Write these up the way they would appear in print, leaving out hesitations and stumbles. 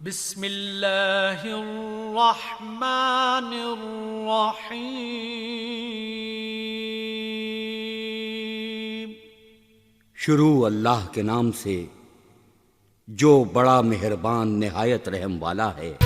बिस्मिल्लाहिर्रहमानिर्रहीम। शुरू अल्लाह के नाम से जो बड़ा मेहरबान निहायत रहम वाला है।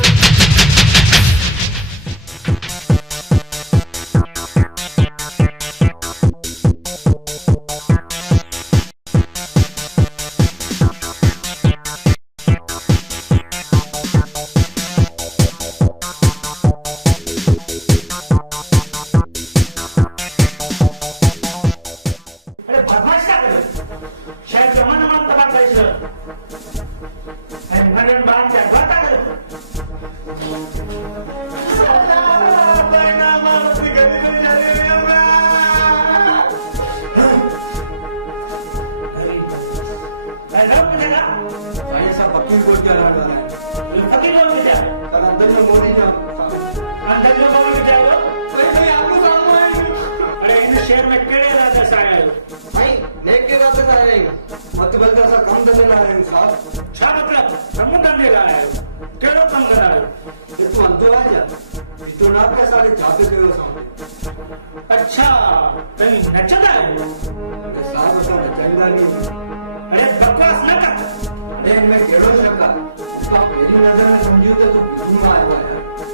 अच्छा कहीं नचता है? अरे बकवास न कर। अरे मैं केड़ो शका उसका मेरी नजर में समझी तो तू घूम आया यार।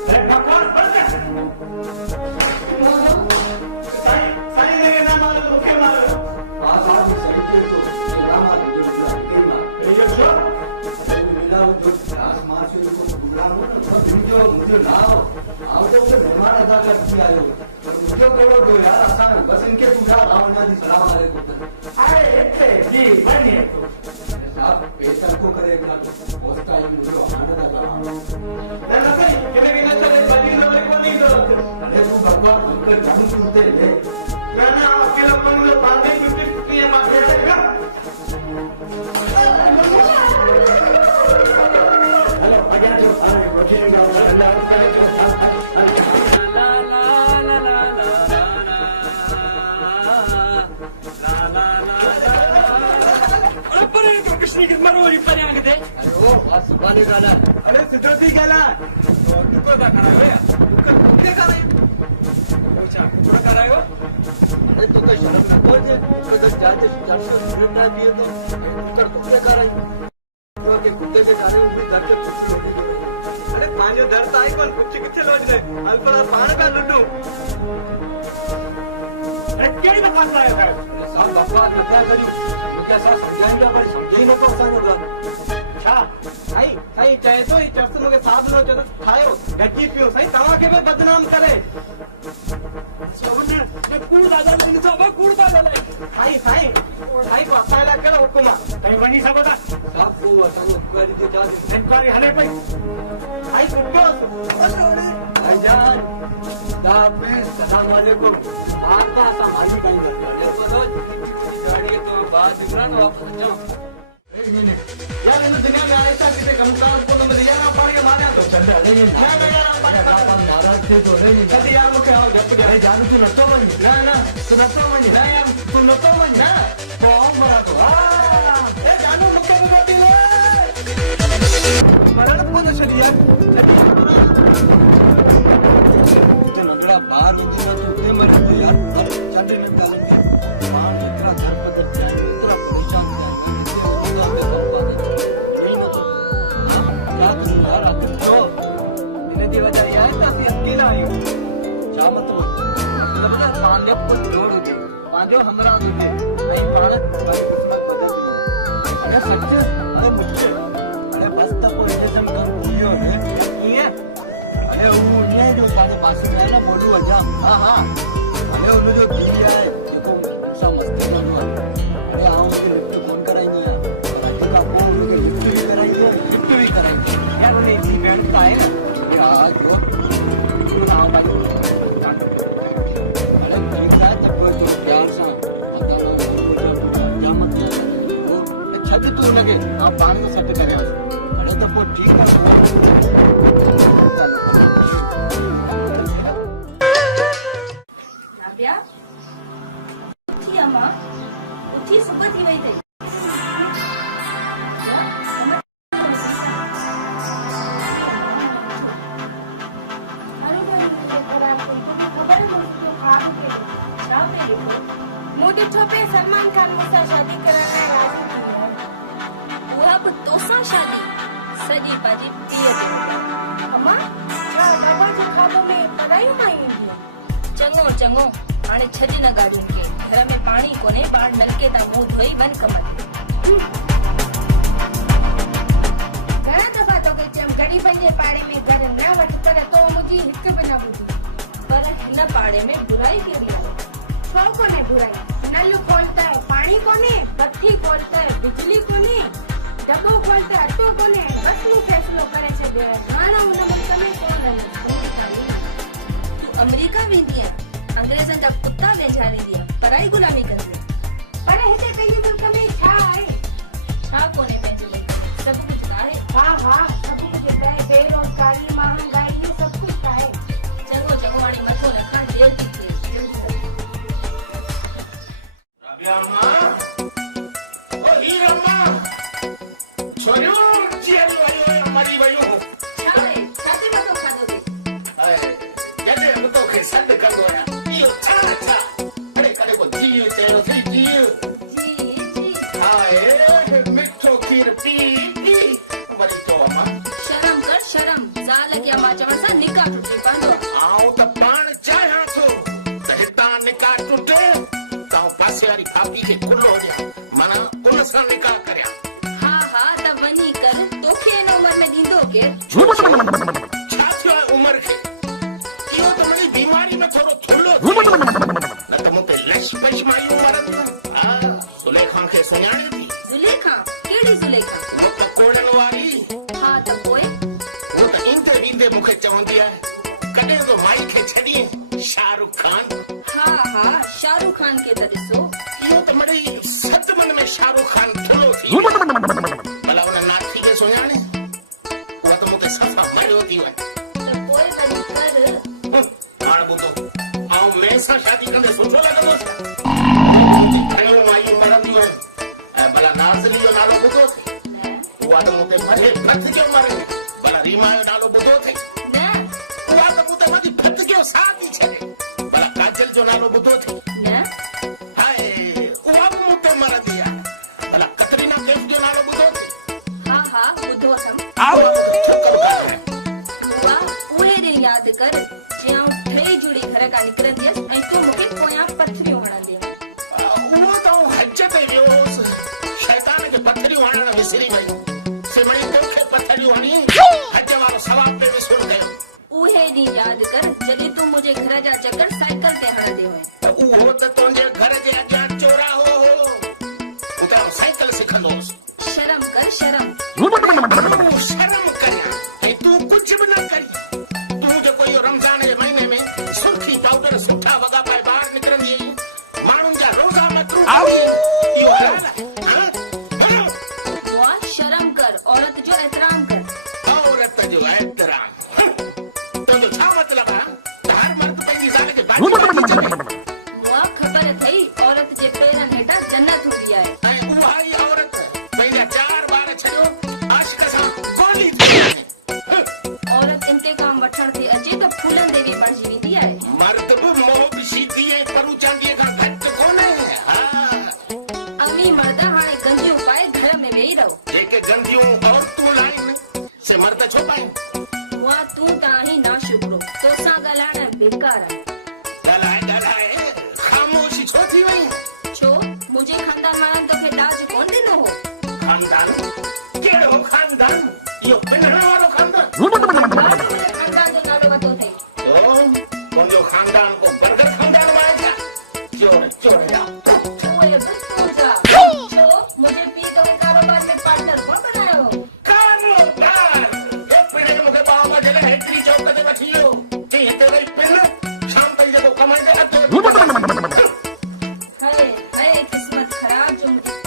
अरे बकवास बंद कर। साई मेरे नाम वाले मुखे मारो। बात आप सही के तो नाम वाले जो के मार। ये जो मेरा वो जो क्लास मार से को बुला लो ना तो जो मुझे ना आओ तो मेहमान अदा कर दिया है। मुझे करो दो यार आसान बस इनके पूरा रावणा जी सलाम अलैकुम। अरे इतने जी बनिए आप पैसा को करेगा उस टाइम मुझे आना था। ना भाई कितने भी ना चले बनी लोग को नहीं दो। अरे तू भगवान उनके काम सुनते ले ना आपके लोग को नहीं बांधे क्योंकि ये बात है का। हेलो आजा जो अरे रोजेगा अल्लाह करे जो मरोली पर्यांग दे। अरे ओ बात सुभाने गाना अरे सिद्धोती गाला तो तुको का करा है तुको तुके करा है पूछा पूरा करा है। अरे तू तो शर्म न कर जे तो जाते 400 रुपया दिए तो कर तुके करा है तो के कुत्ते के गाने उम्मीद करके कुछ होने दो। अरे पांचो डरता है कौन कुछ किथे लोट दे अल्पना पान का लड्डू। अरे केड़ी बकवास लाया है सब बकवास न क्या करी मुझे ऐसा समझाएंगे पर समझे ही न तो संग अच्छा भाई भाई चाहे तो ये चर्च मुझे साथ लो चलो खाओ गट्टी पियो सही तवा के में बदनाम करे। मैं कूड़ दादा नहीं तो अब कूड़ दादा ले भाई भाई भाई को असाइला करो हुकुमा कहीं बनी सकोटा सब को बताओ क्वेरी के जा इंक्वायरी हने पे भाई कुत्तो भाईजान दाबिस सलाम वालेकुम आपका हमारी टाइम करते हैं करो गाड़ी तो बात इतना तो वापस जाओ। यार इन दुनिया में आए था किसी कमकार को नंबर दिया ना पड़ के मारे तो चल रहे नहीं यार महाराज थे जो है नहीं कभी यार मुझे आओ जब जाए जानू तू नतो मन ना ना तू नतो मन ना यार तू नतो मन ना तो आओ मरा तो ए जानू मुझे रोटी ले मरण को तो चलिए इतना नगड़ा बाहर उनसे ना तुमने मर गए यार अब चंडे में डालेंगे वहां इतना घर पर जाए इतना परेशान है यही ना तो क्या तुम यार आप तो इन्हें देवा जा यार काफी अकेला आई हूं क्या मतलब मतलब ना पांडे को जोड़ दे पांडे हमरा दे नहीं भारत भाई किस्मत बदल दी। अरे सच्चे अरे मुझे अरे बस तक वो इंजेक्शन कर पूरी है ये अरे वो ये जो सारे पास में है ना बोलू वाला हां हां अरे उन्होंने जो दिया है देखो ऐसा मस्ती ना अरे आओ के लिफ्ट फोन कराएंगे यार का वो उनके लिफ्ट भी कराएंगे यार उन्हें इसी बैंड का है ना क्या जो आओ भाई अरे ठीक है तब तो प्यार से बताना क्या मतलब अच्छा भी तू लगे आप पानी में सेट करे अरे तो वो ठीक है नाब्या उठी अम्मा उठी सुबह थी वही थी छो पे सलमान खान मूंसां शादी करण लाइ राज़ी थी वियो? उहा बि तोसां शादी सॼी पंहिंजी धीअ ते। अम्मा छा बाबा जे ख़्वाब में पढ़ाई न ईंदी? चङो चङो हाणे छॾ न ॻाॾियुनि खे। घर में पाणी कोन्हे, ॿार नलके तां मुंहुं धोई वञ कम ते। घणा दफ़ा तोखे चयमि ग़रीबनि जे पाड़े में घर न वठ, पर तो मुंहिंजी हिकु बि न ॿुधी। पर हिन पाड़े में बुराई कहिड़ी आहे? छो कोन्हे बुराई? नल खोल त पाणी कोन्हे, बत्ती खोल त बिजली कोन्हे, दॿो खोल त अटो कोन्हे। बस मूं फ़ैसिलो करे छॾियो हाणे हुन मुल्क में कोन रही। तूं अमेरिका वेंदी आहे, अंग्रेज़नि जा कुत्ता वेझारींदी आहे, पढ़ाई गुलामी कंदी आहे। पर हिते पंहिंजे मुल्क में छा आहे? छा कोन्हे पंहिंजे मुल्क में? सभु कुझु त आहे। हा हा सभु कुझु आहे, बेरोज़गारी, महांगाई, इहो सभु कुझु आहे। चङो चङो हाणे मथो रखां, देरि थी थिए। राबिया अम्मा, ओ हीर अम्मा, छोरियूं जीअरी वयूं मरी वयूं। छा आहे? छाती मथो खाधो अथई? जॾहिं बि तोखे सॾु कंदो आहियां, इहो छा छा? अड़े कॾहिं को जीउ चयो थी जीउ। जी जी हाय मिठो खीर पी पी मरी थो अम्मा। शर्म कर शर्म। ज़ाल खे अम्मा चवण सां निकाह टुटी पवंदो। आऊं त पाण चाहियां थो त हितां निकाह टुटे त आऊं पासे वारी भाभी खे खुलो ॾियां, माना उन सां निकाह करियां। हा हा त वञी कर। तोखे हिन उमिरि में ॾींदो केरु? छा थियो आहे उमिरि खे? इहो त मुंहिंजी बीमारी में थोरो थुल्हो थियो। न त मूं ते लश पश मायूं मरंदियूं। हा सुलेखा खे सुञाणे थी? ज़ुलेखा? कहिड़ी ज़ुलेखा? मूं त कोड़नि वारी। हा त पोइ? हू त ईंदे वींदे मूंखे चवंदी आहे कॾहिं तो माई खे छॾीं शाहरुख खान। हा हा शाहरुख खान खे त ॾिसो। इहो त मिड़ई सतमन में शाहरुख खान थुल्हो थी। भला हुन नाथी खे सुञाणे? उहा त मूंखे सफ़ा मरियो थी वञे। त पोइ वरी कर। हाणे ॿुधो, आऊं मैं सां शादी कंदे सुठो लॻंदो छा? घणियूं मायूं मरंदियूं आहिनि। ऐं भला नाज़ली जो नालो ॿुधो अथई? न उहा त मूं ते भले भत जो मरे। भला रीमा जो नालो ॿुधो अथई? न उहा त मूं ते वॾी भत जो साथ थी छॾे। भला काजल जो नालो ॿुधो अथई? न हाय उहा बि मूं ते मरंदी आहे। भला कतरीना कैफ जो नालो ॿुधो अथई? हा हा ॿुधो अथमि। उहा मूंखे ठोकर खाराए। बुआ उहे ॾींहं यादि कर जीअं आऊं ठही जुड़ी घर खां निकिरंदी हुयसि ऐं तूं मूंखे पोयां पथरियूं हणंदी हुई। उहो त आऊं हज ते वियो हुउसि, शैतान खे पथरियूं हणण विसरी वई। सिमड़ी तोखे पथरियूं हणी हज वारो सवाब पे विसुर कयो। उहे ॾींहं यादि कर जॾहिं तूं मुंहिंजे घर जा चकर साइकिल ते हणंदी हुई। उहो त तुंहिंजे घर जे अॻियां चौराहो हो, उतां साइकिल सिखंदो हुउसि। शर्म कर शर्म। तूं शर्म करियां ऐं तूं कुझु बि न करी। तूं जेको इहो रमज़ान जे महीने में सुर्खी पाउडर सुठा वॻा पाए ॿाहिरि निकिरंदी आहीं, माण्हुनि जा रोज़ा मटरू इहो हलाल आहे? बुआ शर्म कर, औरत जो एहतराम कर। औरत जो एहतराम तुंहिंजो छा मतिलबु आहे? हर मर्द पंहिंजी ज़ाल खे बाजी बाजी चवे। बुआ ख़बर अथई औरत जे पेरनि हेठां जन्नत हूंदी आहे। ऐं उहा ई औरत पंहिंजा 4 ॿार छॾियो आशिक़ सां गोली थी वञे। औरत इंतकाम वठण थी अचे त फूलनि ते बि बणिजी वेंदी आहे। मर्द बि मोह बि सीधी ऐं परू चांदीअ खां घटि कोन्हे। हा अमी मर्द हाणे गंजियूं पाए घर में वेही रहो। जेके गंदियूं औरतूं आहिनि से मर्द छो पाइनि? बुआ तूं त आहीं नाशुक्रो, तोसां ॻाल्हाइण बेकार आहे। ॻाल्हाए ख़ामोशी छो थी वई? छो मुंहिंजे खानदान वारनि तोखे दाज कोन ॾिनो हो? खानदान? कहिड़ो खानदान? इहो पिनण वारो खानदान? मुंहिंजे खानदान जो नालो वरितो अथई। तुंहिंजो खानदान को बर्गर खानदान आहे छा? चोर चोर जा उहे बि तूं जा। छो मुंहिंजे पीउ तोखे कारोबार में पार्टनर कोन बनायो हो? कारोबार हे पिणे मूंखे बाबा जे लाइ हेतिरी चौक ते वठी वियो चई हिते वई पिन शाम ताईं जेको कमाईंदे अचो। हाय हाय क़िस्मत ख़राब जो मुंहिंजी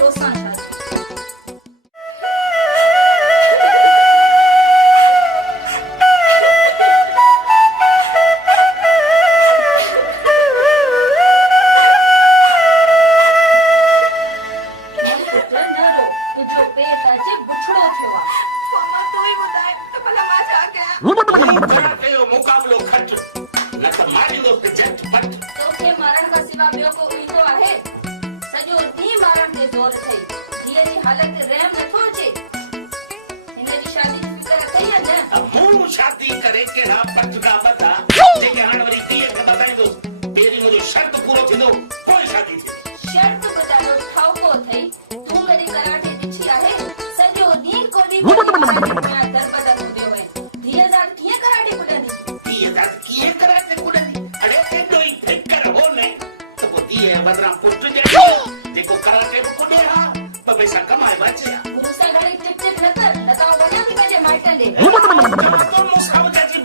ॿुधा पटका ॿधा जेके हाणे वरी पीउ खे ॿधाईंदुसि पहिरीं मुंहिंजो शर्त पूरो थींदो पोइ शादी थींदी शर्त ॿुधायो ठाउको अथई तूं कॾहिं कराटे ॾिठी आहे सॼो ॾींहुं कोॾी दरबदर हूंदियूं आहिनि 10,000 कीअं कराटे कुॾंदी 10,000 कीअं कराटे कुॾंदी अड़े एॾो ई फिकर हो न त पोइ धीअ जे बदिरां पुटु ॾियणो जेको कराटे बि कुॾे हा ॿ पैसा कमाए बचे हा मूंसां घणी टिप टिप न कर न त वञा थी पंहिंजे माइटनि ॾे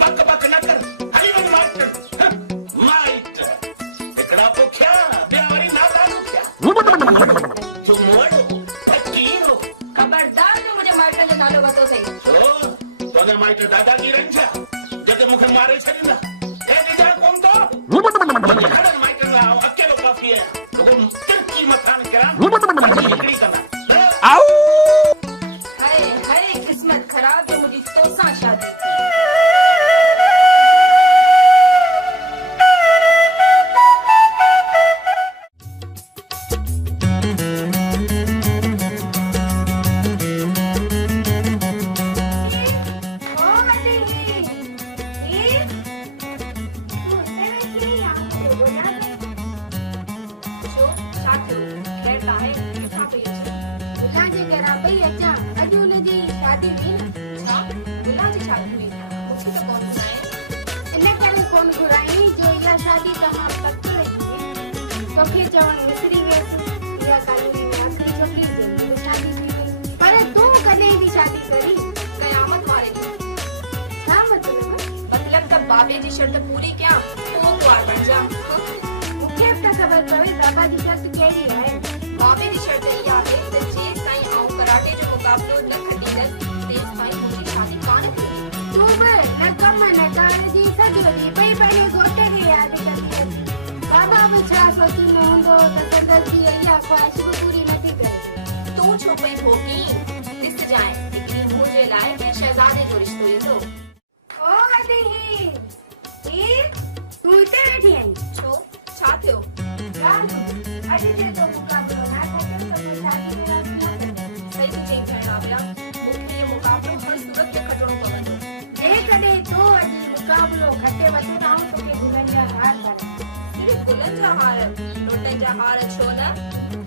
बक बक न कर हली वञ माइट हिकिड़ा पोखिया ॿिया वरी नाला पोखिया तूं मोड़ो फकीर हो खबरदार जो मुंहिंजे माइटनि जो नालो वरितो अथई छो तुंहिंजा माइट दादागिरी छा जॾहिं मूंखे मारे छॾींदा कोन थो माइटनि लाइ अकेलो काफ़ी आहे तिरकी मथां कयां हिकिड़ी कंदा हाय हाय किस्मत ख़राब जो मुंहिंजी तोसां शादी थी तोखे चवण विसरी वियसि इहा कॉलोनी में आख़िरी छोकिरी जंहिंजी बि शादी थी वई पर तूं कॾहिं बि शादी करी क़यामत वारे ॾींहुं छा मतिलबु मतलब त बाबे जी शर्त पूरी कयां पोइ कुंवार बणिजां मूंखे बि त ख़बर पवे बाबा जी शर्त कहिड़ी आहे बाबे जी शर्त इहा आहे त जेसि ताईं आउं कराटे जो मुक़ाबिलो न खटींदसि तेसि ताईं मुंहिंजी शादी कान थींदी तूं बि न कम न कार जी सॼो ॾींहुं पई पंहिंजे घोट खे यादि कंदी अची बाबा बि छा सोचींदो हूंदो त संदसि जी इहा ख़्वाहिश बि पूरी नथी करे तूं छो पई भोगी ॾिसजांइ हिकिड़ी मुंहिंजे लाइ कंहिं शहज़ादे जो रिश्तो ईंदो ओ अॾे हीर तूं हिते वेठी आहीं छो छा थियो अॼु जे तो मुक़ाबिलो न खटियो त पोइ शादी में राज़ी न कंदी सही थी चई भेण आव्या मूंखे इहो मुक़ाबिलो हर सूरत ते खटिणो पवंदो जेकॾहिं तो अॼु मुक़ाबिलो खटे वठो त आउं तोखे गुलनि जा हार करां सिर्फ़ु गुलनि जा हार लोटनि जा हार छो न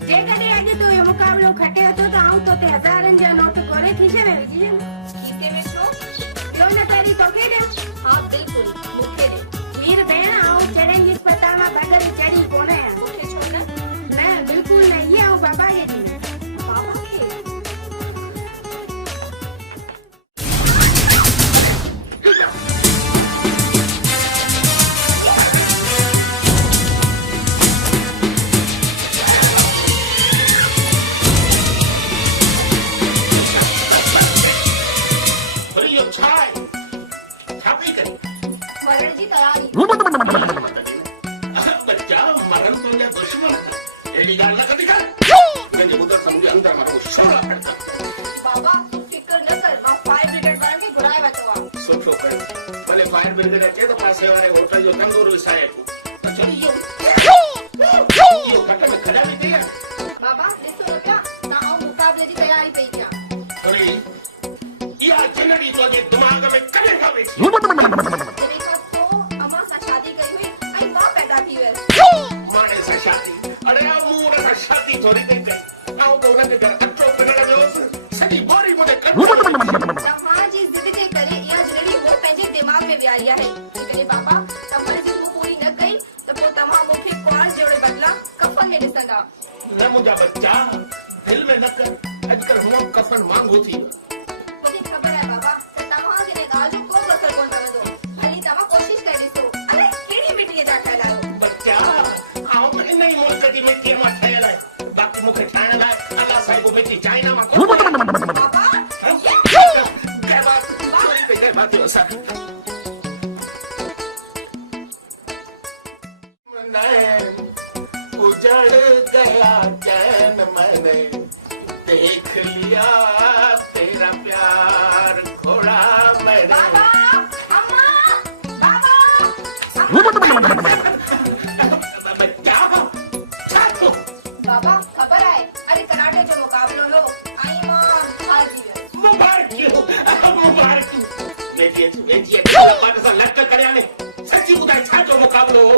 जेकॾहिं अॼु तूं इहो मुक़ाबिलो खटे वठो त आउं तोते हज़ारनि जा नोट कोड़े खीसे में विझी ॾींदमि खीसे में छो ॿियो न पहिरीं तोखे ॾियां हा बिल्कुलु मूंखे ॾे हीर भेण आउं चढ़नि जी अस्पताल मां बग़ैर चढ़ी कोन आहियां मूंखे छो न न बिल्कुलु न इहा आउं बाबा खे ॾींदमि बाबा खे वरी इहो छा आहे छा पई करे मरण जी तयारी बच्चा मरण तुंहिंजा दुश्मन अहिड़ी ॻाल्हि न कढी कर पंहिंजे ॿुधर सम्झे अंदर मां शोरा फड़का बाबा फिकर न कर मां फायर ब्रिगेड वारनि खे घुराए वरितो आहे सुठो कर भले फायर ब्रिगेड अचे त पासे वारे होटल जो तंदूर विसाए अचूं त चल इहो कट में खड़ा बि थी आहे बाबा ॾिसो न पिया तव्हां आउं मुक़ाबले जी तयारी पई कयां अरे इहा चिलड़ी तुंहिंजे दिमाग़ में कॾहिं खां वेठी जॾहिं खां तो अमां सां शादी कई हुई ऐं मां पैदा थी वियसि माणे सां शादी अरे मूं हुन सां शादी थोरी कई आऊं त हुनजे घर अचो पिणण वियोसि सॼी बोरी मुंहिंजे तव्हांजी ज़िद जे करे इहा जिलड़ी हो पंहिंजे दिमाग़ में विहारी आहे जेकॾहिं बाबा तव्हां जी हू पूरी न कई त पोइ तव्हां मूंखे कुंवार जहिड़े बदिला कफ़न में ॾिसंदा न मुंहिंजा बच्चा दिलि में न कर अॼुकल्ह हूअं कफन महांगो थी वियो मूंखे ख़बर आहे बाबा त तव्हांखे हिन ॻाल्हि जो को असर कोन पवंदो हाली तव्हां कोशिश करे ॾिसो अरे कहिड़ी मिटीअ जा ठहियल आहियो बच्चा आऊं त इन ई मुल्क जी मिटीअ मां ठहियल आहे बाक़ी मूंखे ठाहिण लाइ अलाह साहिब मिटी चाइना मां कोन बाबा उजड़ गया चैन मैंने देख लिया तेरा प्यार घोड़ा मेरा बाबा अम्मा बच्चा छातो बाबा खबर आहे अरे कराटे जो मुक़ाबिलो हो आई मां हार जी वियसि मुबारक वेठी मुकाबलो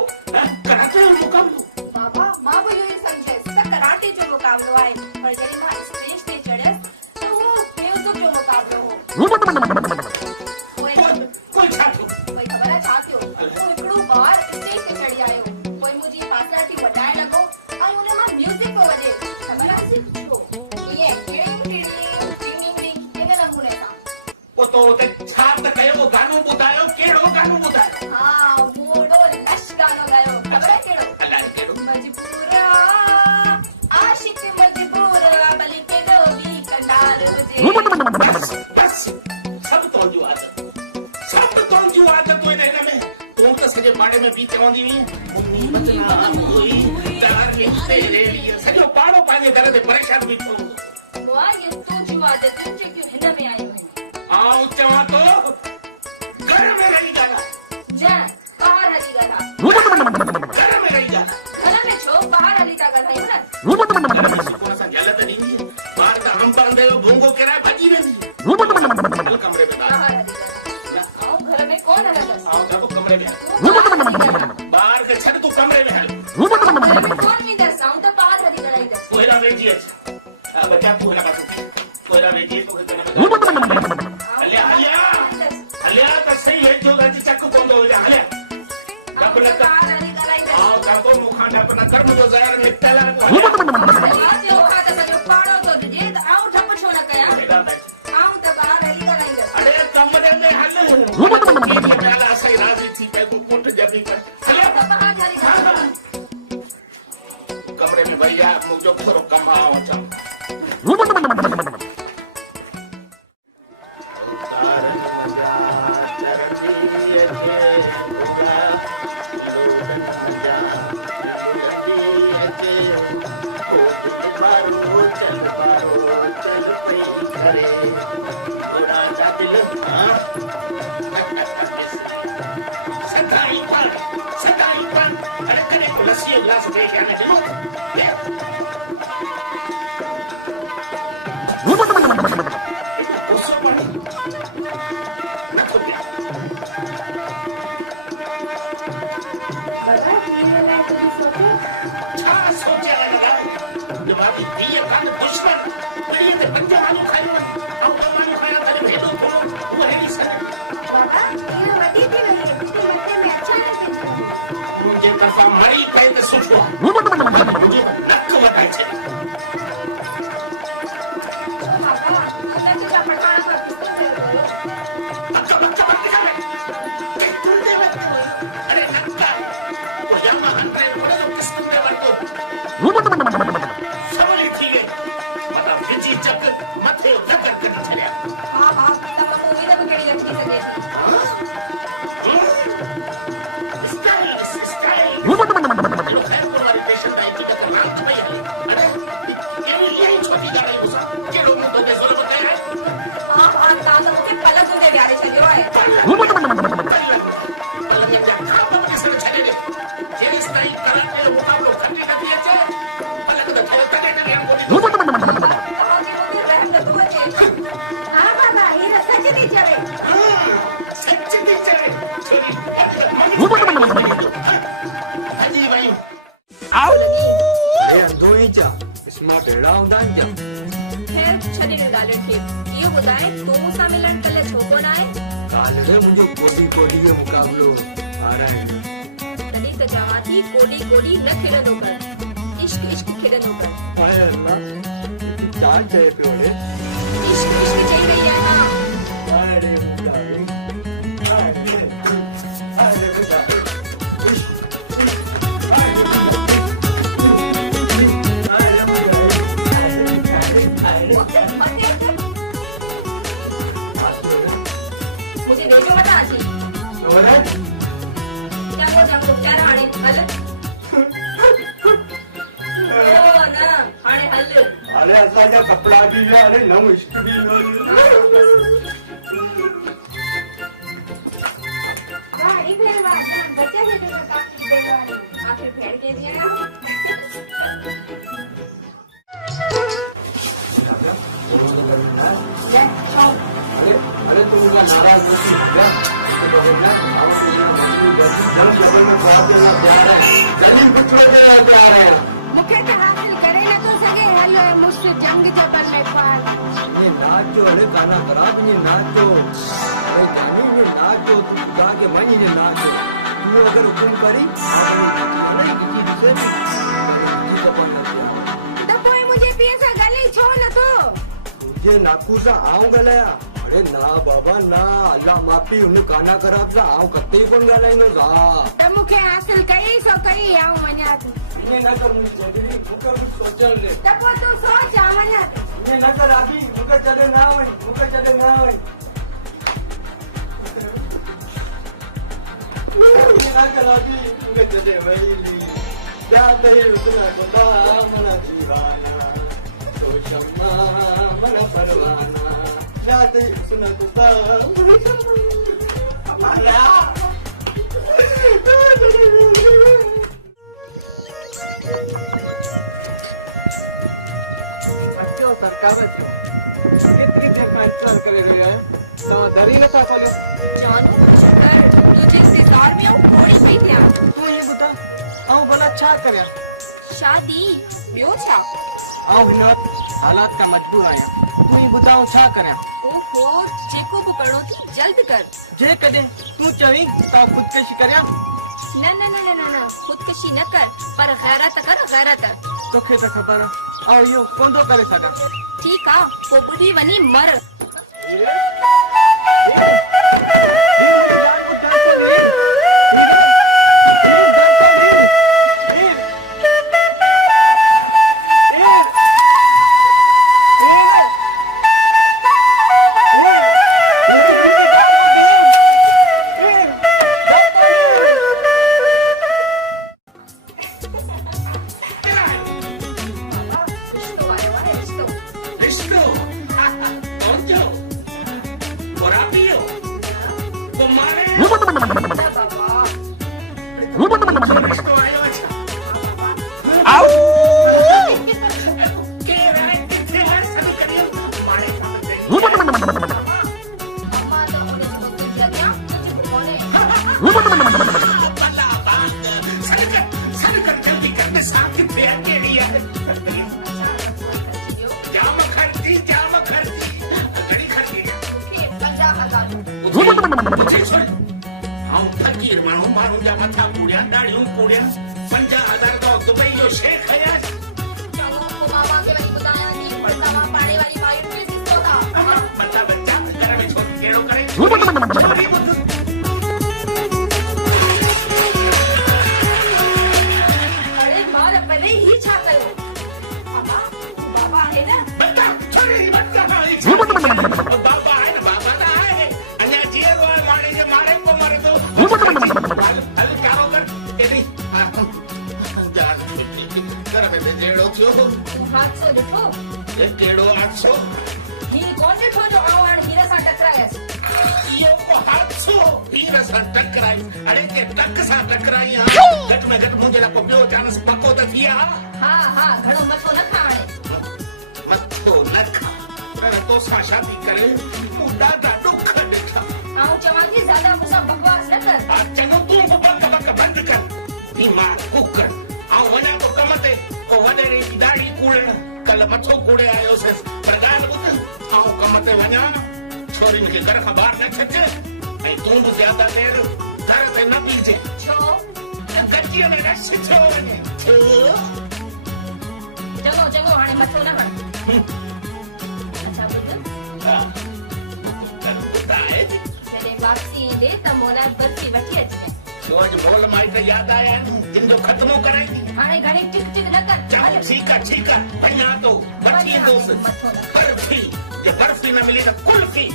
कराटे जो मुकाबलो बाबा मां बि इहो ई सम्झियसि त कराटे जो मुकाबलो आहे पर जॾहिं मां स्टेज ते चढ़ियसि त उहो म्यूज़िक जो मुकाबलो हो कोई छा थियो कोई ख़बर आहे छा थियो उहो हिकिड़ो ॿार स्टेज ते चढ़ी आयो पोइ मुंहिंजी पासराटी वॼाइण लॻो ऐं हुन मां म्यूज़िक पियो वॼे ख़बर आहे छो ईअं हिन नमूने सां वो तो छा त कयो गानो ॿुधायो कहिड़ो गानो ॿुधायो हा मोड़ो लश गानो ॻायो ख़बर आहे कहिड़ो अलाए कहिड़ो मजबूरा आशिक मजबूर भली केॾो बि कंडार हुजे बस बस सब तुंहिंजूं आदतूं आहिनि हिन में तूं त सॼे पाड़े में बि चवंदी हुई सॼो पाड़ो पंहिंजे घर ते परेशान बीठो हूंदो बुआ ये तुंहिंजूं आदतूं जेकियूं हिन में आयूं आहिनि आऊं चवां थो घर में रही ॻाल्हाए न ॿाहिरि हली ॻाल्हाए घर में रही ॻाल्हाए घर में छो ॿाहिरि हली था ॻाल्हायूं न सुकून सां ॻाल्हि त ॾींदी ॿार त अंब अंदे जो भूंगो किराए भॼी वेंदी हल कमरे में ॿाहिरि हली ॻाल्हाए ऐं घर में कोन हलंदसि आऊं चवां थो कमरे में हल तूं ॿाहिरि हली ॻाल्हाए ॿार खे छॾ तूं कमरे में हल घर में कोन वेंदसि आऊं त ॿाहिरि हली ॻाल्हाईंदसि तूं हेॾा वेझी अच बचा तूं हेॾा पासे तूं हेॾा वेझी तोखे हलिया हलिया हलिया त सही वेझो गॾु चक पवंदो हुजे हलिया डब न कर ॿाहिरि हली ॻाल्हाईंदसि आऊं चवां थो मूंखां डब न कर मुंहिंजो ज़हर निकितल आहे तूं जो हा त सॼो पाड़ो थो ॾिजे त आऊं डपु छो न कयां हेॾा न अच। आऊं त ॿाहिरि हली ॻाल्हाईंदसि अरे कमरे में हल असां राज़ी थी पए पुट जबी कर हलिया त ॿाहिरि हली ॻाल्हाईंदसि कमरे में भैया मुंहिंजो थोरो कमु आहे आऊं अचां लस्सी गिलास दे के आने दिलो उसको पानी न तो क्या बाबा पीने लाइ कुझु सोचो छा सोचे लॻा दिमाग़ी धीअ कान दुश्मन पीड़ीअ ते पंज माण्हू खाइयो ऐं ॿ माण्हू खाया करे हेॾो थोरो उहो हेॾी सघे बाबा इहो वॾी थी वई आहे कुझु मथे में अचानक थी थिए मुंहिंजे तरफ़ां मरी पए त सुठो आहे मुंहिंजो नक वधाए छॾ बाबा अंदर जा पठाण खां पिस्तौल अरे नक्का तो यामा 100 जो किस्म दे वरतो सवली थी गई मतलब विजी चक मथे धकर कर छड़िया हा हा त मूवी त कहिड़ी रखी सघे थी स्टाइल जो खैरपुर वाली स्टेशन दाई की टक्कर रात में आई अरे यही छोटी गाड़ी मुसा केड़ो मुंडो ते ज़ुल्म कया हा हा तव्हां त मूंखे पलक ते विहारे छॾियो आहे पलक जा खाप किसने छड़े दे जेस ताईं करंट जो मुकाबलो खटी नथी अचे पलक त थोरो तॾे न ॾियण कोन्हे तव्हांखे मूंखे रहम नथो अचे हा बाबा हीअ सच थी चवे सच थी चवे छोरी हजी वई आओ अरे अंधो ही क्या इसमें टेढ़ा हूंदा आहिनि क्या खैर छॾे ॾियो ॻाल्हियुनि खे इहो ॿुधाए तूं मूंसां मिलण कल्ह छो कोन आहे कालड़े मुंहिंजो कोडी कोडी जो मुकाबलो हाराइण तॾहिं त चवां थी कोडी कोडी न खेॾंदो कर इश्क इश्क खेॾंदो कर हाय अल्लाह छा चए पियो रे इश्क इश्क चई रही आहियां हाय रे मुकाबलो हाय रे मुकाबलो मुझे भेजो मत आजी चङो चङो चल हाणे हल ओ न हाणे हल अरे असांजा कपिड़ा बि विया अरे नओं इश्क बि गाड़ी फेरवा बच्चा से तो काफी बेगानी आखिर फेर के दिया ना अरे अरे तुम नाराज नहीं जल्दी कुछ लोग आ रहे हैं मूंखे त हासिल करे नथो सघे हलो मुझसे जंग जबल में पार ये नाचो अरे गाना खराब ये नाचो अरे जानी ये नाचो तू जाके मानी ये नाचो तू अगर हुकुम करी अरे किसी से किसी को बंद कर त पोइ मुंहिंजे पीउ सां ॻाल्हाई छो नथो ये नाकू सा आऊं गलया अरे ना बाबा ना अल्लाह माफी उन्हें गाना खराब सा आऊं कते ही कोन गालाइनो जा त मूंखे हासिल कई सो कई आऊं वञा थी इन्हें ना कर मुझे जल्दी कुकर कुछ सोचल ले त पोइ तूं सोच आ वञा थी इन्हें ना कर अभी मुके चले ना वई ना कर अभी मुके चले वई क्या दे उतना खुदा मना दीवाना तो शम्मा मना परवाना क्या दे उतना खुदा हमारा अचो सरकार अचो केतिरी देर खां इंतज़ार करे रहिया आहियो तव्हां दर ई नथा खोलियो जानू शुक्र तुझे इंतजार में हूँ थोड़ी पई थिया तूं इहो ॿुधां ऐं भला छा करियां शादी ॿियो छा ऐं हिन वक़्तु हालात खां मजबूर आहियां तूं ई ॿुधां छा करियां ओहो जेको बि करिणो थी जल्द कर जेकॾहिं तूं चवीं त ख़ुदकशी करियां न न न न न न खुदकशी न कर पर गैरत कर गैरत तोखे त ख़बर आहे ऐं इहो कोन थो करे सघां ठीक आ पोइ ॿुधी वञी मर रिश्तो आयो आहे रिश्तो रिश्तो कौन जो बोराबियो तुम्हारे रिश्तो आयो अच्छा आओ के रहे कितने बार सभी करियो मारे अम्मा तो उन्हें तो कुछ लगिया कुछ बोले भला बात सनकर जल्दी करने साथ पे अकेली है जाम खर्ची घड़ी खर्ची के 50,000 मुझे सुन आऊं फकीर माण्हू जा मथा पूड़िया दाढ़ियूं पूड़िया 50,000 का दुबई जो शेख है यार चलो को मामा के वही बताया नहीं पड़ता वहां पानी वाली माई पे सिस्टो था बच्चा बच्चा घर में छोटी केड़ो करे छोरी बुद्ध अरे मार पहले ही छा कयो बाबा बाबा है ना बच्चा छोरी बच्चा बाबा है ना बाबा ना है अन्या जीए रो मारे जे मारे को मारे दो हल कारो कर एदी यार घर में जेड़ो थियो हाथ से देखो ये केड़ो आछो ही कौन से ठो जो आवान हीरे सा टकरायस यो को हादसो हीर सां टकराई अरे के टक सां टकराई घट में घट मुंहिंजे लाइ ॿियो चांस पको त थी हां हां घणो मथो न खाणे मथो न खा पर तो सां शादी करे तूं ॾाढा ॾुख ॾिठा आऊं चवां थी ज्यादा मुसा बकवास न कर आ चङो तूं बक बंदि कर दिमाग़ कुकर ऐं वञा थो कम ते पोइ वॾेरे जी दाढ़ी कूड़ण कल्ह मथो कूड़े आयोसि पर ॻाल्हि ॿुध आऊं कम ते वञा छोरियुनि खे घर खां ॿाहिरि न छॾ ऐं तूं बि ज्यादा देर घर ते न बीहजे छो गॾीअ में रस छो वञे जगो जगो हाणे मथो न हण अच्छा ॿुध हा ॿुधाए जॾहिं वापसी ईंदे त मोला बर्फी वठी अचिजांइ छो अॼु मोल माइट यादि आया आहिनि जिन जो ख़त्मो कराईंदी हाणे घणी टिक टिक न कर चल ठीक है वञा थो वठी ईंदुसि मथो न बर्फी जे बर्फी न मिली त कुल्फी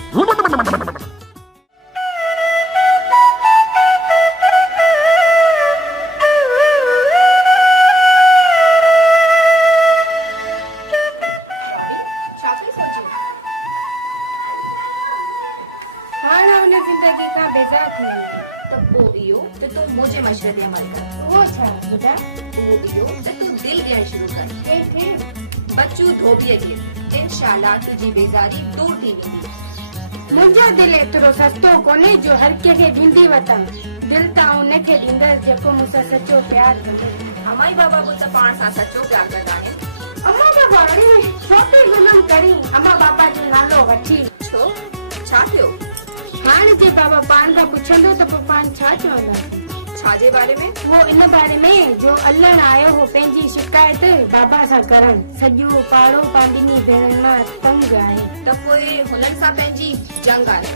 छा पई सोची हाणे हुन ज़िंदगी खां बेज़ार थी वई त पोइ इहो त तूं मुंहिंजे मशवरे ते अमल कर उहो छा ॿुधाए उहो इहो त तूं दिलि ॾियणु शुरू कर कंहिंखे बच्चू धोबीअ खे इंशाल्लाह तुंहिंजी बेज़ारी दूर थी वेंदी मुंहिंजो दिल एतिरो सस्तो कोन्हे जो हर कंहिंखे ॾींदी वठां। दिल त उनखे ॾींदसि जेको मूंसां सचो प्यार कंदो। अमाई बाबा को त पाण सां सचो प्यार कंदा आहिनि। अम्मा बाबा वरी छो थी ज़ुल्म करी अम्मा बाबा जो नालो वठी। छो छा थियो? हाणे जे बाबा पाण खां पुछंदो त पोइ पाण छा चवंदा? छाजे बारे में? वो इन बारे में जो अल्लण आयो हो पंहिंजी शिकायत बाबा सां करण। सॼो पाड़ो पांडिनी भेण मां तंग आहे। त पोइ हुननि सां पंहिंजी जंग आहे।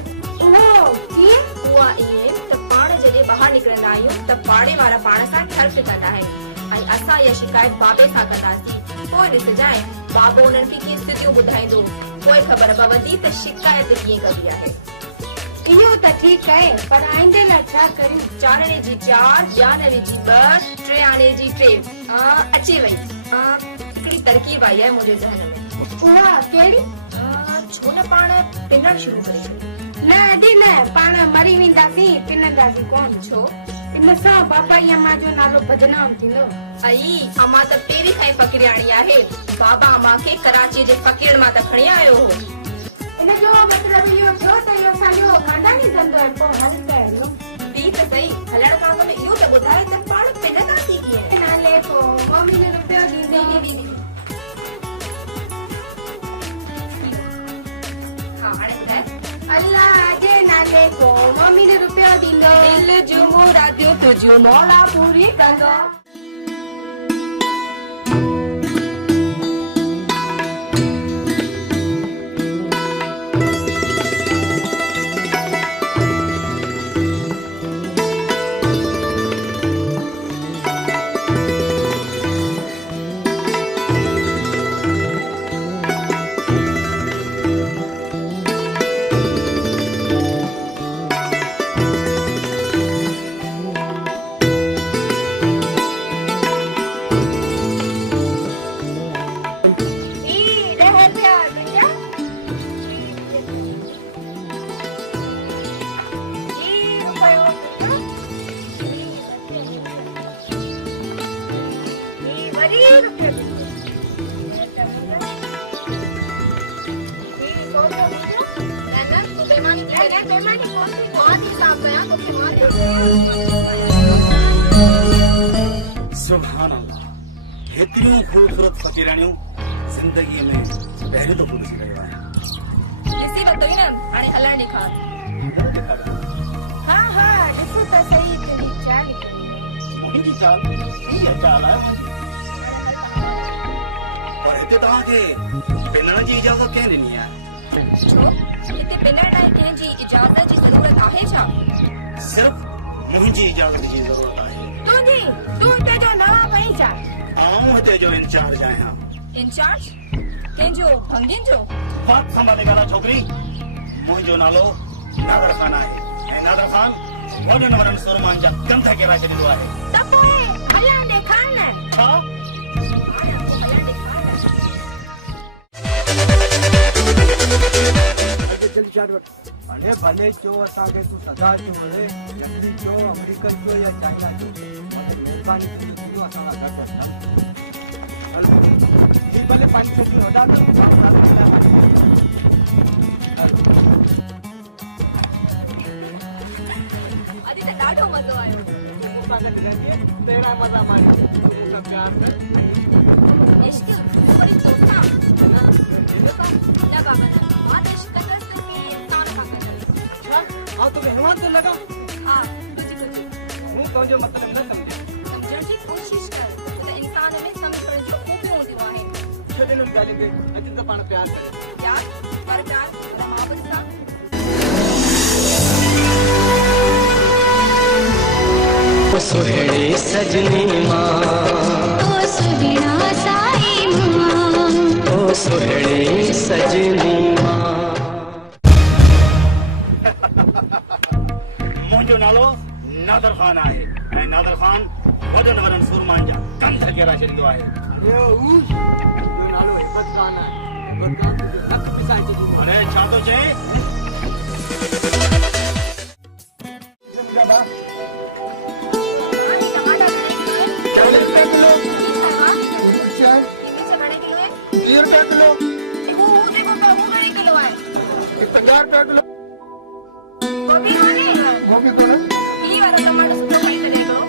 उहो कीअं? उहा ईअं त पाण जॾहिं ॿाहिरि निकिरंदा आहियूं त पाड़े वारा पाण सां ठर्क कंदा आहिनि ऐं असां इहा शिकायत बाबे सां कंदासीं। पोइ ॾिसजांइ बाबो उन्हनि खे कीअं स्थितियूं ॿुधाईंदो। पोइ ख़बर पवंदी त शिकायत कीअं कबी आहे। इहो त ठीकु आहे पर आईंदे लाइ छा करियूं? 4 आणे जी 4, 2 आणे जी 2, 3 आणे जी 3 अची वई। हिकिड़ी तरकीब आई आहे मुंहिंजे ज़हन में। उहा कहिड़ी? छो न पाण पिनण शुरू करे छॾियूं? न अॼु न, पाण मरी वेंदासीं पिनंदासीं कोन। छो? इन सां बाबा जी अम्मा जो नालो बदनाम थींदो। आई अम्मा त पहिरीं खां ई फ़क़ीराणी आहे। बाबा अम्मा खे कराची जे फ़क़ीर मां त खणी आयो हो। इन जो मतिलब इहो थियो त इहो असांजो खानदानी धंधो आहे। पोइ हल त हलो ॿी त सही हलण खां अॻु में इहो त ॿुधाए त पाण पिनंदासीं कीअं? नाले पोइ मम्मी ने रुपयो ॾींदी। हा हाणे ॿुधाए। अल्लाह जे नाले पोइ मम्मी ने रुपयो ॾींदो। दिल जूं मुरादियूं तुंहिंजूं मौला पूरी कंदो। सुभान अल्लाह, हेतिरियूं ख़ूबसूरत फ़क़ीराणियूं ज़िंदगीअ में पहिरियों दफ़ो ॾिसी रहियो आहियां। ॾिसी वरितो ई न, हाणे हलण ॾेखार। हा हा ॾिसो त सही तुंहिंजी चाल। मुंहिंजी चाल हीअ चाल आहे और हिते तव्हांखे पिनण जी इजाज़त कंहिं ॾिनी आहे? छो हिते पिनण लाइ कंहिंजी इजाज़त जी ज़रूरत आहे छा? सिर्फ़ मुंहिंजी इजाज़त जी ज़रूरत आहे। तुंहिंजी तूं हिते जो नवां वही छा? आऊं हिते जो इंचार्ज आहियां। इंचार्ज कंहिंजो? भंगियुनि जो? बात संभाले ॻाल्हाए छोकिरी। मुंहिंजो नालो नादर ख़ान आहे ऐं नादर ख़ान वॾनि वॾनि सुरमान जा गंध किराए छॾींदो आहे। त पोइ हलण ॾेखार न। छा? हाणे पोइ हलण ॾेखार न। जल्दी चाट वठ। भले भले चो असांखे तूं सदा थो मिले, जल्दी चो अमेरिकन जो या चाइना जो, मगर महिरबानी तुंहिंजो थींदो असां सां गॾु वठ। हल ही भले 5-6 ॾींहं वॾा अॼु त ॾाढो मज़ो आयो। मूंसां गॾु रहंदीअ तेरा मज़ा माणी, मूंसां प्यार कर। इश्क वरी दोस्तां न बाबा न, मां त इश्क कंदसि त इंसान सां कंदसि। छा आउं तोखे हैवान थो लॻां? हा कुझु कुझु मूं तुंहिंजो मतिलबु न सम्झे। सम्झण जी कोशिशि कर त इंसान में सम्झण जूं खूबियूं हूंदियूं आहिनि। छॾ हिन ॻाल्हि ते, अॼु त पाण प्यार करियो। प्यार पर प्यार पर मोहबत सां। सुहिणी सजनी मां, ओ सुहिणा साई मां, ओ सुहिणी सजनी मां। मुंहिंजो नालो नादर ख़ान आहे ऐं नादर ख़ान वॾनि वॾनि सुरमान जा गंध किराए छॾींदो आहे। अरे तुंहिंजो नालो हिबत ख़ान आहे। हिबत ख़ान तुंहिंजो नक पिसाए छॾींदो। अरे छा थो चए? हाणे टमाटा घणे किलो आहिनि? 40 रुपए किलो। मीठा अच्छा घणे किलो आहिनि? 20 रुपए किलो। हू जेको हू घणे किलो आहे? 50 रुपए किलो। बि कोन ही वारो टमाटो सुठो खणी करे हिकिड़ो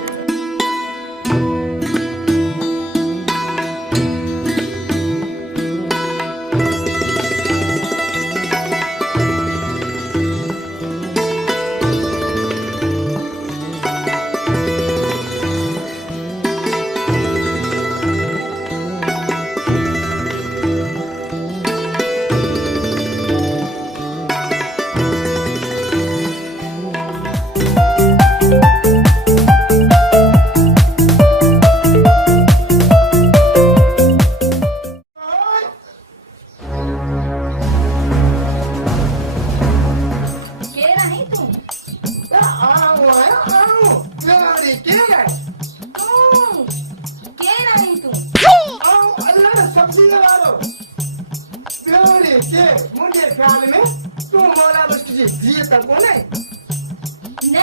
केर आहे तू आऊं आहियां आऊं ॿियो केरु आहे तू केर आहे तू आऊं अल्लाह सब्जी वारो ॿियो वरी केरु मुंहिंजे ख़्याल में तूं मौला बख्श जी धीअ त कोन्हे न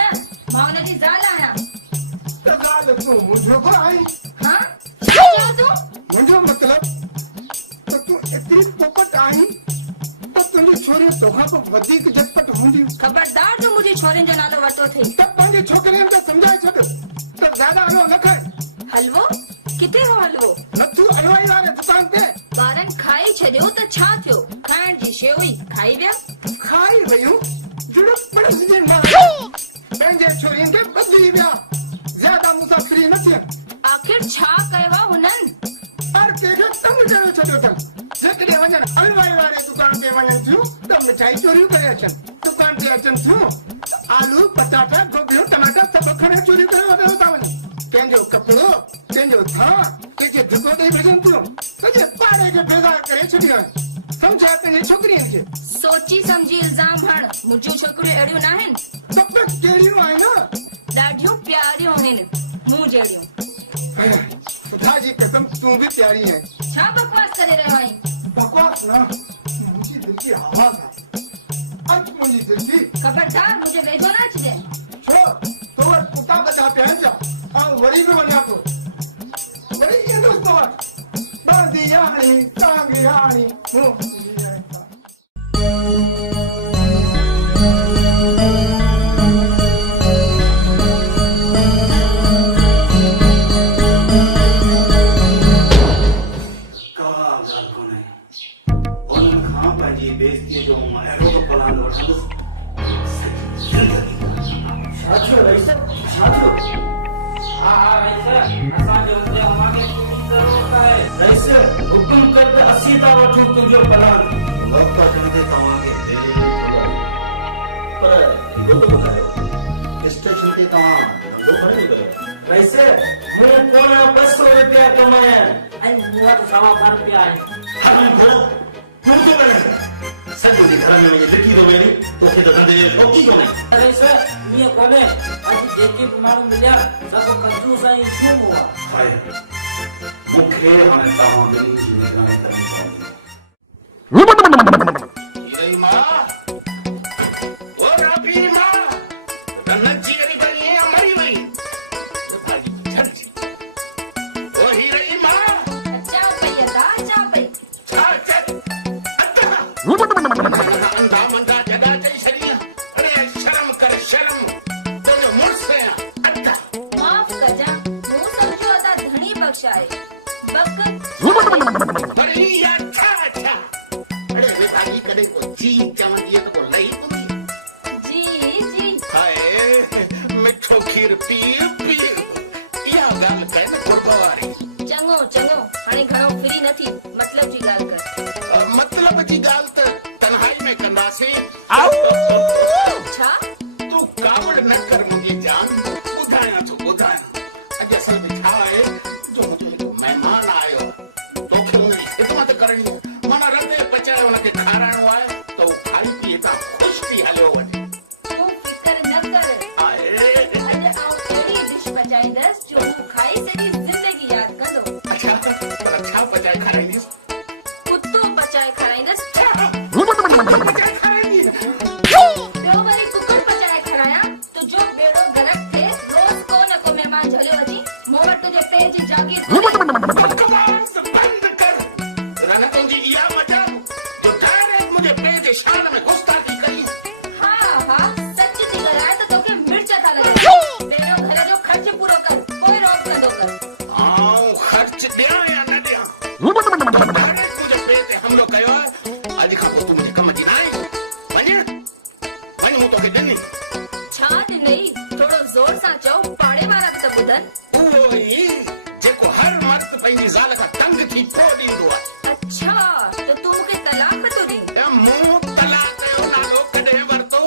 मां हुनजी ज़ाल आहियां त ॻाल्हि तूं मुंहिंजो को आहीं हा छा चयो तूं मुंहिंजो मतिलबु त तूं एतिरी पोपट आहीं त तुंहिंजी छोरियूं तोखां पोइ वधीक झटपट हूंदियूं खबरदार तूं मुंहिंजी छोरियुनि जो नालो वरितो थी त पंहिंजी छोकिरियुनि खे सम्झाए छॾ त ज़्यादा हलवो न खाए हलवो किथे हो हलवो नथू हलवाई वारे दुकान ते ॿारनि खाई छॾियो त छा थियो खाइण जी शइ हुई खाई विया खाई वयूं जुड़क पड़स जे मां पंहिंजे छोरियुनि खे बदिली विया ज़्यादा मुसाफ़िरी न थियनि आख़िर छा कयो आहे हुननि हर कंहिंखे तंग करे छॾियो अथनि जेकॾहिं वञनि हलवाई वारे दुकान ते वञनि थियूं त मिठाई चोरियूं करे अचनि दुकान ते अचनि थियूं त आलू पटाटा गोभियूं टमाटा सभु खणे चोरी करे वॾो था वञनि कंहिंजो कपिड़ो कंहिंजो थां कंहिंखे धिको ॾेई भेजनि थियूं सॼे पाड़े खे बेज़ार करे छॾियो आहे सम्झाए पंहिंजी छोकिरियुनि खे सोची सम्झी इल्ज़ाम हण मुंहिंजूं छोकिरियूं अहिड़ियूं न आहिनि सभु कहिड़ियूं आहिनि ॾाढियूं प्यारियूं आहिनि मूं जहिड़ियूं खुदा जी कसम तूं बि प्यारी है छा बकवास करे रहियो आहीं बकवास न मुंहिंजी दिलि जी आवाज़ आहे अच मुंहिंजी दिलि जी खबरदार मुंहिंजे वेझो न अचिजे छो तो वटि पुटा बचा पिया आहिनि छा ऐं वरी बि वञा थो वरी ईंदुसि तो वटि बांधी आणी टांगी आणी बेइज्जतीअ जो मां अहिड़ो त प्लान वठंदुसि छा थियो रईस छा थियो हा हा रईस असांजे हुते अवांखे तुंहिंजी ज़रूरत आहे रईस हुकुम कर त असीं था वठूं तुंहिंजो प्लान वक़्तु अचण ते तव्हांखे पर इहो त ॿुधायो स्टेशन ते तव्हां धंधो खणी निकिरो रईस मूं कोन 200 रुपया कमाया ऐं मूं वटि 5 रुपया आहिनि हराम खोर तूं थो करे सॼो ॾींहुं घर में वञी लिखी थो वेही तोखे त धंधे जी शौक़ी कोन्हे रईस ईअं कोन्हे अॼु जेके बि माण्हू मिलिया सभु कंजूस ऐं छूम हुआ हाय मूंखे हाणे तव्हां ॿिन्हिनि जी निगरानी करणी पवंदी हीरे मां ओ राबी मां नची करी बनी है मरी वई भाजी छड़जी ओ हीरे मां अचा पई अदा अचा पई छा चल अंधा मंदा जदा चई छड़ी अरे शर्म कर शर्म तो जो मुर्से अदा माफ़ कजा मूं सम्झो अदा धणी बख्शाए बक बड़ी अच्छा अच्छा अरे वे भाजी कदे को जी चवंदी है तो को लई तुमी जी जी हाय मिठो खीर पी पी या गाल कह न गुरबारी चङो चङो हाणे घणो फ्री न थी मतलब जी ॻाल्हि कर मतलब जी गाल त तन्हाई में कंदासीं छा तू कावड़ न कर मुझे जान बुधाया तो बुधाया अॼु असल में छा आहे जो मुझे एक मेहमान आयो तोखे उनजी खिदमत करणी माना रंधे पचाए उनखे खाराइणो आहे त उहो खाई पीए तां ख़ुशि थी हलियो वञे तूं फिकर न कर आहे अॼु आउं अहिड़ी डिश पचाईंदसि जो हू खाई सॼी ज़िंदगी यादि कंदो अच्छा पर छा पचाए खाराईंदीसि कुतो पचाए खाराईंदसि पचाए खाराईंदी ॿियो वरी कुकुर पचाए खारायां तुंहिंजो बेड़ो गलत थिए रोज़ को न को महिमान झलियो अची मूं वटि तुंहिंजे पेट जी जागीर बकवास बंद कर रन तुंहिंजी इहा वजह जो डायरेक्ट मुंहिंजे पे जे शान में गुस्ताखी कई हा हा सच थी ॻाल्हाए त तोखे मिर्च कयो अॼु खां पोइ तूं मुंहिंजे कम जी न आई वञ वञ मूं तोखे ॾिनी छा ॾिनई थोरो ज़ोर सां चओ पाड़े वारा बि त ॿुधनि उहो ई जेको हर मर्द पंहिंजी ज़ाल खां तंग थी पोइ ॾींदो आहे अच्छा त तूं मूंखे तलाक थो ॾीं ए मूं तलाक जो नालो कॾहिं वरितो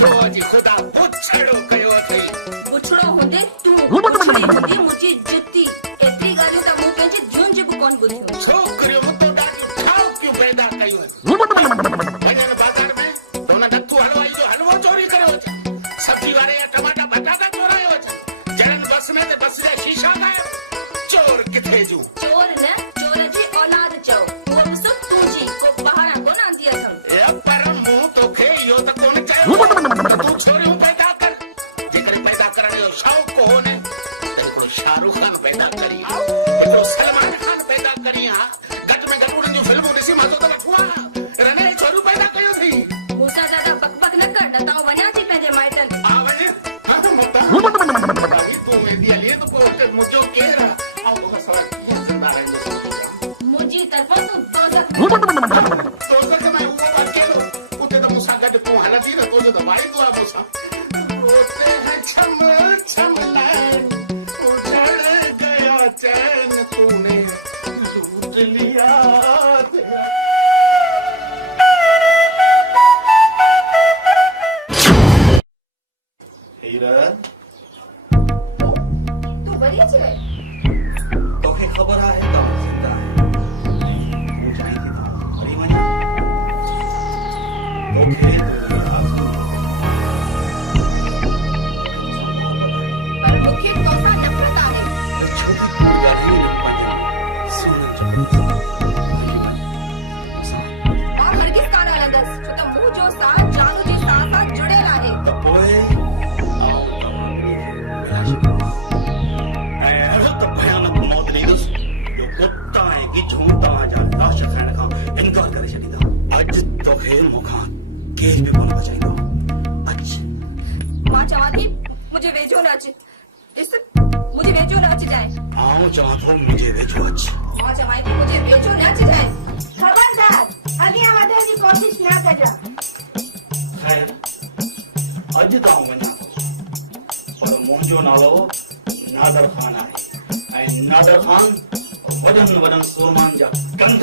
छो अॼु ख़ुदा पुछड़ो कयो अथई पुछड़ो हूंदे तूं पुछड़ी हूंदी मुंहिंजी जुती एतिरी ॻाल्हियूं त मूं पंहिंजी धीउनि जी बि कोन ॿुधियूं छोकिरियूं मूंतो ॾाढियूं ठाउकियूं पैदा कयूं वञनि बाज़ार में त हुन नथू हलवाई जो हलवो चोरी कयो अचे सब्जी वारे जा टमाटा बटाटा चोरायो अचे जड़नि बस में त बस जा शीशा गायब चोर किथे जूं चोर न चोर जी औलाद चओ उहो बि सुख तुंहिंजी को पहाड़ा कोन आंदी अथमि ए पर मूं तोखे इहो त कोन चयो त तूं छोरियूं पैदा कर जेकॾहिं पैदा करण जो शौक़ु कोन्हे त हिकिड़ो शाहरुख खान पैदा करी हिकिड़ो सलमान खान पैदा करी हा घटि में घटि उन्हनि जूं फिल्मूं ॾिसी मज़ो त वठूं हा रने छोरियूं पैदा कयो अथई मूंसां ज्यादा बक न कर न त वञा थी पंहिंजे माइटनि आ वञ हा मुता भाई तूं वेंदी हली त पोइ हुते मुंहिंजो केरु आहे ऐं तोखां सवाइ कीअं ज़िंदा रहंदुसि मुंहिंजी तरफ़ां तूं दोज़ख दोज़ख में उहो अकेलो उते त मूंसां गॾु तूं हलंदी न तुंहिंजो त वाइदो आहे मूंसां रोते हैं छम छम नैन उजड़ गया चैन तूने लूट लिया हीरा तूं वरी अची वई तोखे ख़बर आहे त आउं ज़िंदा आहियां तूं चाहीं थी त हली वञा तोखे पर मूंखे तोसां नफ़रत आहे छोटी ॻाल्हि न पंहिंजे सुहिणनि जो मां हरगिज़ कान हलंदसि छो त मूं जो साथ जानू जी साह सां जुड़ियल आहे त पोइ आउं तव्हांखे ऐं अहिड़ो त भयानक मौत ॾींदुसि जो कुता ऐं गिझूं तव्हांजा लाश खाइण खां इनकार करे छॾींदा अॼु तोखे मूंखां केरु बि कोन बचाईंदो अच मां चवां थी मुंहिंजे वेझो न अच ॾिस मुंहिंजे वेझो न अचिजांइ आउं चवां थो मुंहिंजे वेझो अच मां चवां थी मुंहिंजे वेझो न अचिजांइ खबरदार अॻियां वधण जी कोशिश न कजां ख़ैर अॼु त आउं वञा थो पर मुंहिंजो नालो नादर ख़ान आहे ऐं नादर ख़ान वॾनि वॾनि सुरमान जा कंध